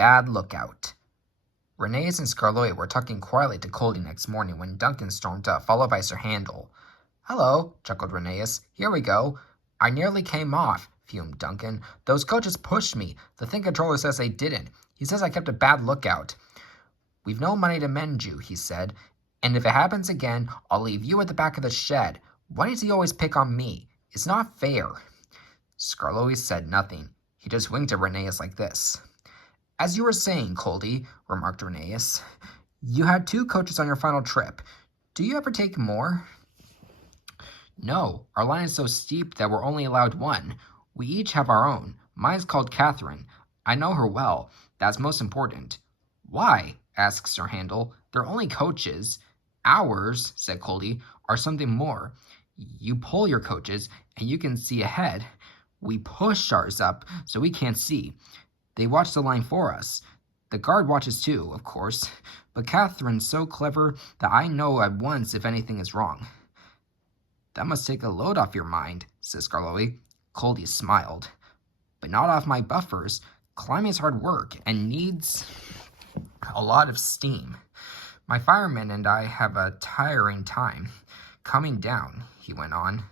bad lookout. Rheneas and Skarloey were talking quietly to Coldy next morning when Duncan stormed up, followed by Sir Handel. "Hello," chuckled Rheneas. "Here we go." "I nearly came off," fumed Duncan. "Those coaches pushed me. The thing controller says they didn't. He says I kept a bad lookout." "We've no money to mend you," he said. "And if it happens again, I'll leave you at the back of the shed. Why does he always pick on me? It's not fair." Skarloey said nothing. He just winked at Rheneas like this. "As you were saying, Coldy," remarked Rheneas, "you had 2 coaches on your final trip. Do you ever take more?" "No, our line is so steep that we're only allowed 1. We each have our own. Mine's called Catherine. I know her well. That's most important." "Why?" asked Sir Handel. "They're only coaches." "Ours," said Coldy, "are something more. You pull your coaches, and you can see ahead. We push ours up so we can't see. They watch the line for us. The guard watches too, of course, but Catherine's so clever that I know at once if anything is wrong." "That must take a load off your mind," said Skarloey. Coldy smiled. "But not off my buffers. Climbing is hard work and needs a lot of steam. My firemen and I have a tiring time. Coming down," he went on.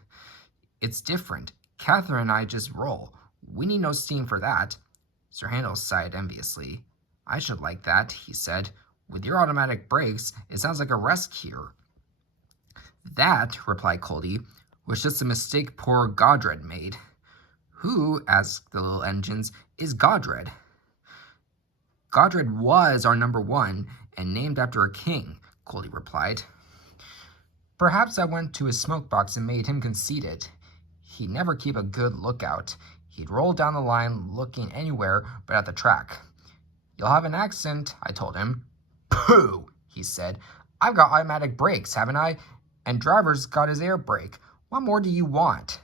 "It's different. Catherine and I just roll. We need no steam for that." Sir Handel sighed enviously. "I should like that," he said. "With your automatic brakes, it sounds like a rest cure." "That," replied Coldy, "was just a mistake poor Godred made." "Who," asked the little engines, "is Godred?" "Godred was our number 1 and named after a king," Coldy replied. "Perhaps I went to his smoke box and made him conceited. He'd never keep a good lookout. He'd roll down the line looking anywhere but at the track. 'You'll have an accident,' I told him. 'Pooh,' he said. 'I've got automatic brakes, haven't I? And driver's got his air brake. What more do you want?'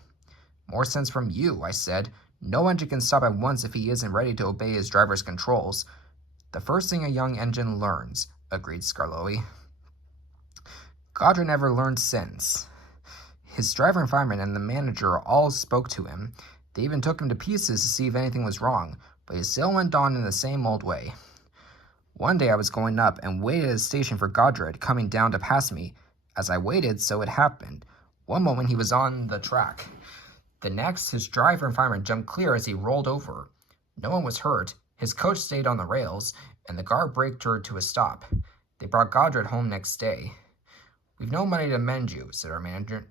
'More sense from you,' I said. 'No engine can stop at once if he isn't ready to obey his driver's controls.' 'The first thing a young engine learns,' agreed Skarloey. Godred never learned since. His driver and fireman and the manager all spoke to him. They even took him to pieces to see if anything was wrong, but he still went on in the same old way. One day I was going up and waited at a station for Godred coming down to pass me. As I waited, so it happened. One moment he was on the track. The next, his driver and fireman jumped clear as he rolled over. No one was hurt. His coach stayed on the rails, and the guard braked her to a stop. They brought Godred home next day. 'We've no money to mend you,' said our manager,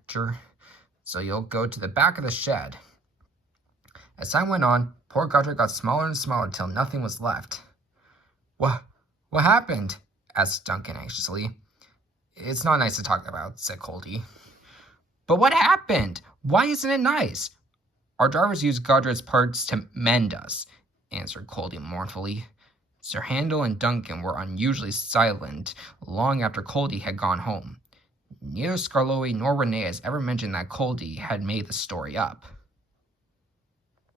'so you'll go to the back of the shed.' As time went on, poor Godred got smaller and smaller till nothing was left." What happened?" asked Duncan anxiously. "It's not nice to talk about," said Coldy. "But what happened? Why isn't it nice?" "Our drivers use Godred's parts to mend us," answered Coldy mournfully. Sir Handel and Duncan were unusually silent long after Coldy had gone home. Neither Skarloey nor Rheneas ever mentioned that Coldy had made the story up.